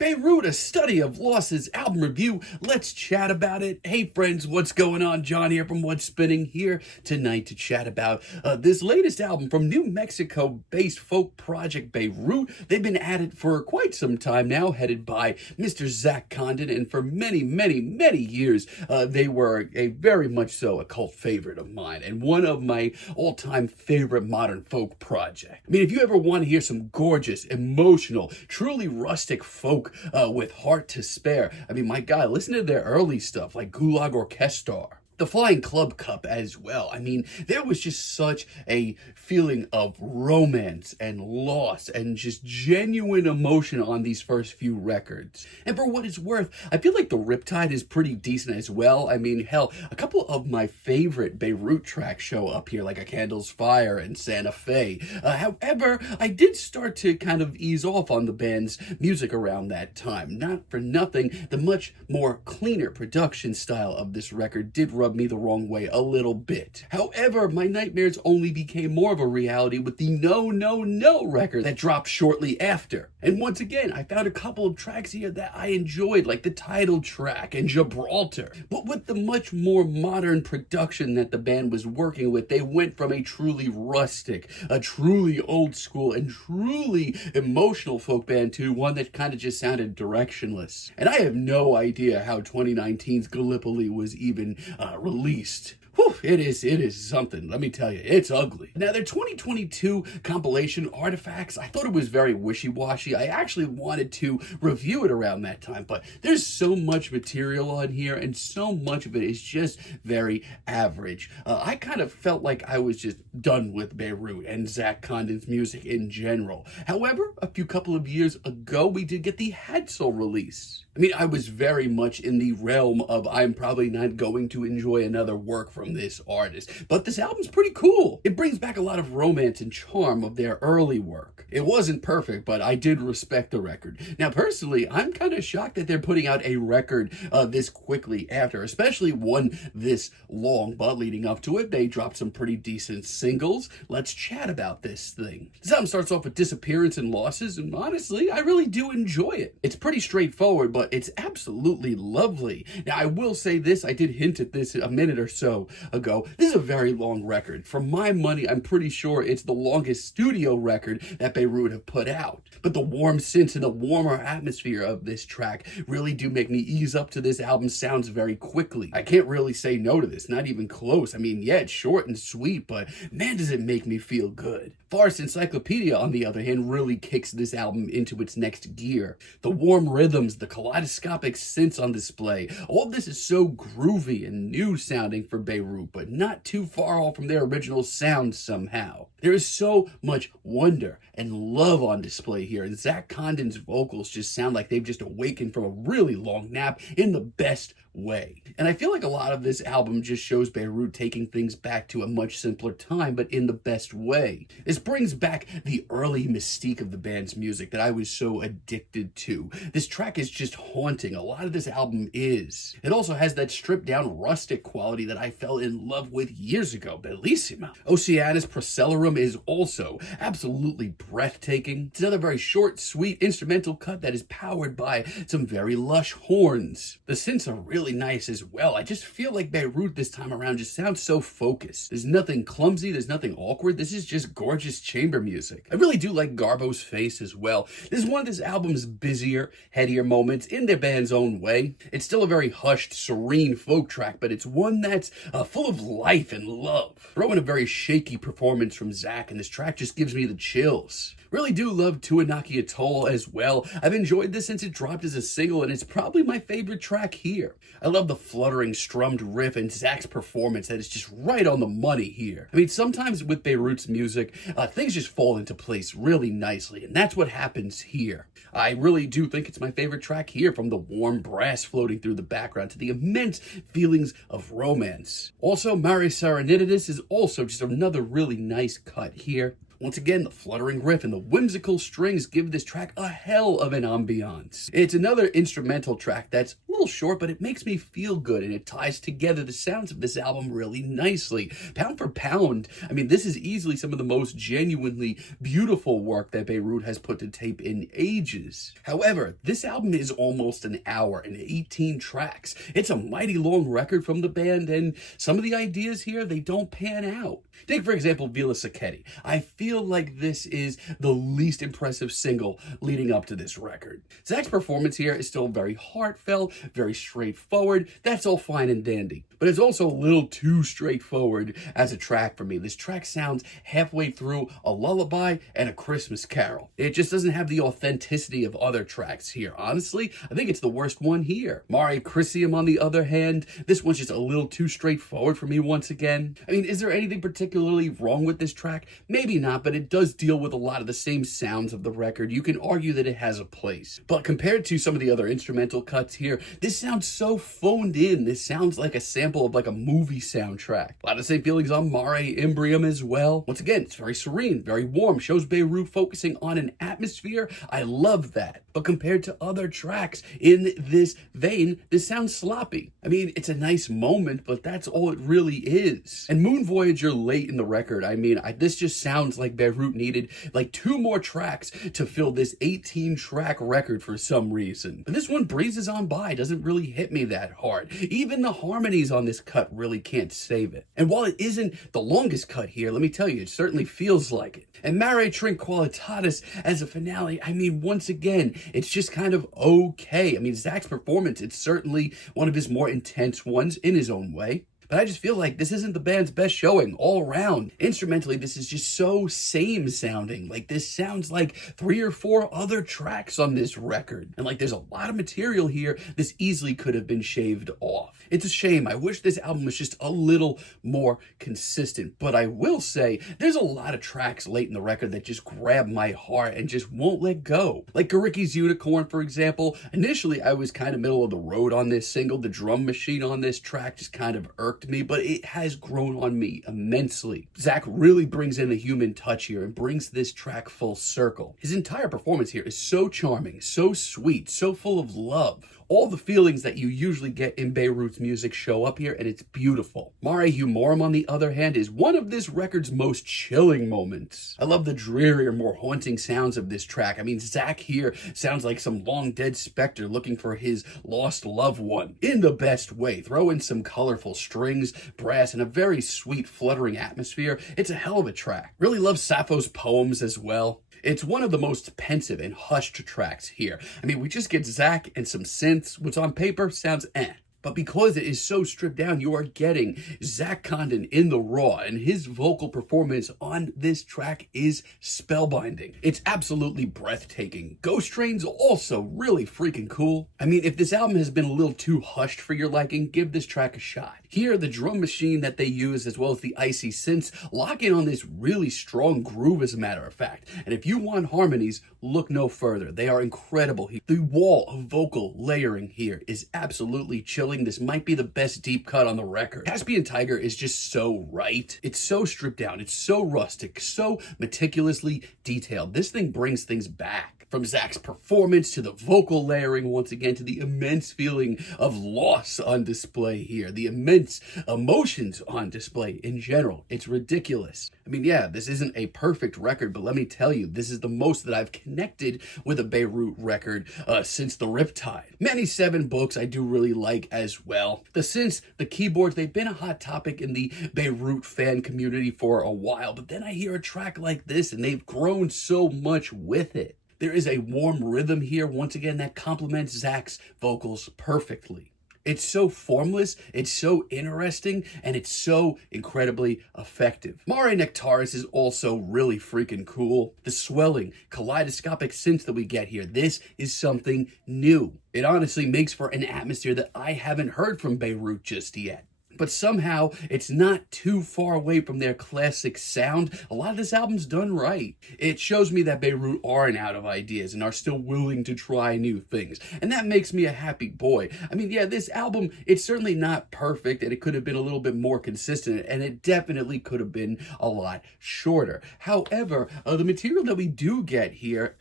Beirut, a study of losses album review. Let's chat about it. Hey friends, what's going on? John here from What's Spinning, here tonight to chat about this latest album from New Mexico-based folk project Beirut. They've been at it for quite some time now, headed by Mr. Zach Condon, and for many years, they were a very much so a cult favorite of mine, and one of my all-time favorite modern folk projects. I mean, if you ever want to hear some gorgeous, emotional, truly rustic folk with heart to spare, I mean, my God, listen to their early stuff like Gulag Orchestra. The Flying Club Cup as well. I mean, there was just such a feeling of romance and loss and just genuine emotion on these first few records. And for what it's worth, I feel like the Riptide is pretty decent as well. I mean, hell, a couple of my favorite Beirut tracks show up here, like A Candle's Fire and Santa Fe. However, I did start to kind of ease off on the band's music around that time. Not for nothing, the much more cleaner production style of this record did rub me the wrong way a little bit. However, my nightmares only became more of a reality with the No No No record that dropped shortly after. And once again, I found a couple of tracks here that I enjoyed, like the title track and Gibraltar. But with the much more modern production that the band was working with, they went from a truly rustic, a truly old school, and truly emotional folk band to one that kind of just sounded directionless. And I have no idea how 2019's Gallipoli was even released. Whew, it is something, let me tell you, it's ugly. Now, their 2022 compilation Artifacts, I thought it was very wishy-washy. I actually wanted to review it around that time, but there's so much material on here, and so much of it is just very average. I kind of felt like I was just done with Beirut and Zach Condon's music in general. However, a couple of years ago, we did get the Atoll release. I mean, I was very much in the realm of I'm probably not going to enjoy another work from this artist, but this album's pretty cool. It brings back a lot of romance and charm of their early work. It wasn't perfect, but I did respect the record. Now, personally, I'm kind of shocked that they're putting out a record this quickly after, especially one this long, but leading up to it, they dropped some pretty decent singles. Let's chat about this thing. This album starts off with Disappearances and Losses, and honestly, I really do enjoy it. It's pretty straightforward, but it's absolutely lovely. Now, I will say this, I did hint at this a minute or so ago. This is a very long record. For my money, I'm pretty sure it's the longest studio record that Beirut have put out. But the warm synths and the warmer atmosphere of this track really do make me ease up to this album's sounds very quickly. I can't really say no to this, not even close. I mean, yeah, it's short and sweet, but man, does it make me feel good. Forest Encyclopedia, on the other hand, really kicks this album into its next gear. The warm rhythms, the kaleidoscopic synths on display, all of this is so groovy and new sounding for Beirut, but not too far off from their original sound somehow. There is so much wonder and love on display here, and Zach Condon's vocals just sound like they've just awakened from a really long nap in the best way. And I feel like a lot of this album just shows Beirut taking things back to a much simpler time, but in the best way. This brings back the early mystique of the band's music that I was so addicted to. This track is just haunting. A lot of this album is. It also has that stripped down rustic quality that I fell in love with years ago. Bellissima. Oceanus Procellarum is also absolutely breathtaking. It's another very short, sweet instrumental cut that is powered by some very lush horns. The synths are really nice as well. I just feel like Beirut this time around just sounds so focused. There's nothing clumsy, there's nothing awkward. This is just gorgeous chamber music. I really do like Garbo's face as well. This is one of this album's busier, headier moments in their band's own way. It's still a very hushed, serene folk track, but it's one that's full of life and love. Throw in a very shaky performance from Zach, and this track just gives me the chills. Really do love Tuanaki Atoll as well. I've enjoyed this since it dropped as a single, and it's probably my favorite track here. I love the fluttering strummed riff and Zach's performance that is just right on the money here. I mean, sometimes with Beirut's music, things just fall into place really nicely, and that's what happens here. I really do think it's my favorite track here, from the warm brass floating through the background to the immense feelings of romance. Also, Mare Serenitatis is also just another really nice cut here. Once again, the fluttering riff and the whimsical strings give this track a hell of an ambiance. It's another instrumental track that's a little short, but it makes me feel good, and it ties together the sounds of this album really nicely. Pound for pound, I mean, this is easily some of the most genuinely beautiful work that Beirut has put to tape in ages. However, this album is almost an hour and 18 tracks. It's a mighty long record from the band, and some of the ideas here, they don't pan out. Take, for example, Villa Sacchetti. I feel like this is the least impressive single leading up to this record. Zach's performance here is still very heartfelt, very straightforward. That's all fine and dandy. But it's also a little too straightforward as a track for me. This track sounds halfway through a lullaby and a Christmas carol. It just doesn't have the authenticity of other tracks here. Honestly, I think it's the worst one here. Mare Crisium, on the other hand, this one's just a little too straightforward for me once again. I mean, is there anything particularly wrong with this track? Maybe not, but it does deal with a lot of the same sounds of the record. You can argue that it has a place. But compared to some of the other instrumental cuts here, this sounds so phoned in. This sounds like a sample of like a movie soundtrack. A lot of the same feelings on Mare Imbrium as well. Once again, it's very serene, very warm, shows Beirut focusing on an atmosphere. I love that. But compared to other tracks in this vein, this sounds sloppy. I mean, it's a nice moment, but that's all it really is. And Moon Voyager late in the record, I mean, this just sounds like Beirut needed like 2 more tracks to fill this 18-track record for some reason. But this one breezes on by, doesn't really hit me that hard. Even the harmonies on this cut really can't save it. And while it isn't the longest cut here, let me tell you, it certainly feels like it. And Mare Tranquillitatis as a finale, I mean, once again, it's just kind of okay. I mean, Zach's performance, it's certainly one of his more intense ones in his own way. But I just feel like this isn't the band's best showing all around. Instrumentally, this is just so same sounding. Like, this sounds like 3 or 4 other tracks on this record. And like, there's a lot of material here. This easily could have been shaved off. It's a shame. I wish this album was just a little more consistent. But I will say, there's a lot of tracks late in the record that just grab my heart and just won't let go. Like Guericke's Unicorn, for example. Initially, I was kind of middle of the road on this single. The drum machine on this track just kind of irked me, but it has grown on me immensely. Zach really brings in the human touch here and brings this track full circle. His entire performance here is so charming, so sweet, so full of love. All the feelings that you usually get in Beirut's music show up here, and it's beautiful. Mare Humorum, on the other hand, is one of this record's most chilling moments. I love the drearier, more haunting sounds of this track. I mean, Zach here sounds like some long-dead specter looking for his lost loved one. In the best way. Throw in some colorful strings, brass, and a very sweet, fluttering atmosphere. It's a hell of a track. Really love Sappho's poems as well. It's one of the most pensive and hushed tracks here. I mean, we just get Zach and some synths, which on paper sounds eh. But because it is so stripped down, you are getting Zach Condon in the raw, and his vocal performance on this track is spellbinding. It's absolutely breathtaking. Ghost Train's also really freaking cool. I mean, if this album has been a little too hushed for your liking, give this track a shot. Here, the drum machine that they use, as well as the icy synths, lock in on this really strong groove, as a matter of fact. And if you want harmonies, look no further. They are incredible here. The wall of vocal layering here is absolutely chilling. This might be the best deep cut on the record. Caspian Tiger is just so right. It's so stripped down. It's so rustic, so meticulously detailed. This thing brings things back. From Zach's performance to the vocal layering, once again, to the immense feeling of loss on display here, the immense emotions on display in general. It's ridiculous. I mean, yeah, this isn't a perfect record, but let me tell you, this is the most that I've connected with a Beirut record since the Riptide. Many 7 books I do really like as well. The synths, the keyboards, they've been a hot topic in the Beirut fan community for a while, but then I hear a track like this and they've grown so much with it. There is a warm rhythm here, once again, that complements Zach's vocals perfectly. It's so formless, it's so interesting, and it's so incredibly effective. Mare Nectaris is also really freaking cool. The swelling, kaleidoscopic synths that we get here, this is something new. It honestly makes for an atmosphere that I haven't heard from Beirut just yet. but somehow it's not too far away from their classic sound. A lot of this album's done right. It shows me that Beirut aren't out of ideas and are still willing to try new things, and that makes me a happy boy. I mean, yeah, this album, it's certainly not perfect, and it could have been a little bit more consistent, and it definitely could have been a lot shorter. However, the material that we do get here,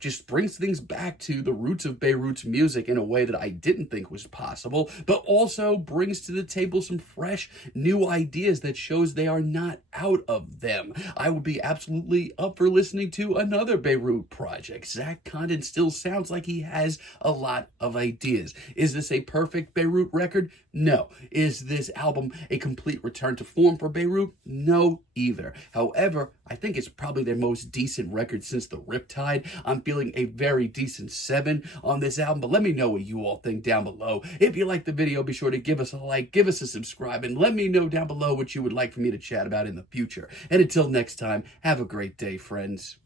just brings things back to the roots of Beirut's music in a way that I didn't think was possible, but also brings to the table some fresh, new ideas that shows they are not out of them. I would be absolutely up for listening to another Beirut project. Zach Condon still sounds like he has a lot of ideas. Is this a perfect Beirut record? No. Is this album a complete return to form for Beirut? No either. However, I think it's probably their most decent record since the Riptide. I'm feeling a very decent 7 on this album, but let me know what you all think down below. If you like the video, be sure to give us a like, give us a subscribe, and let me know down below what you would like for me to chat about in the future. And until next time, have a great day, friends.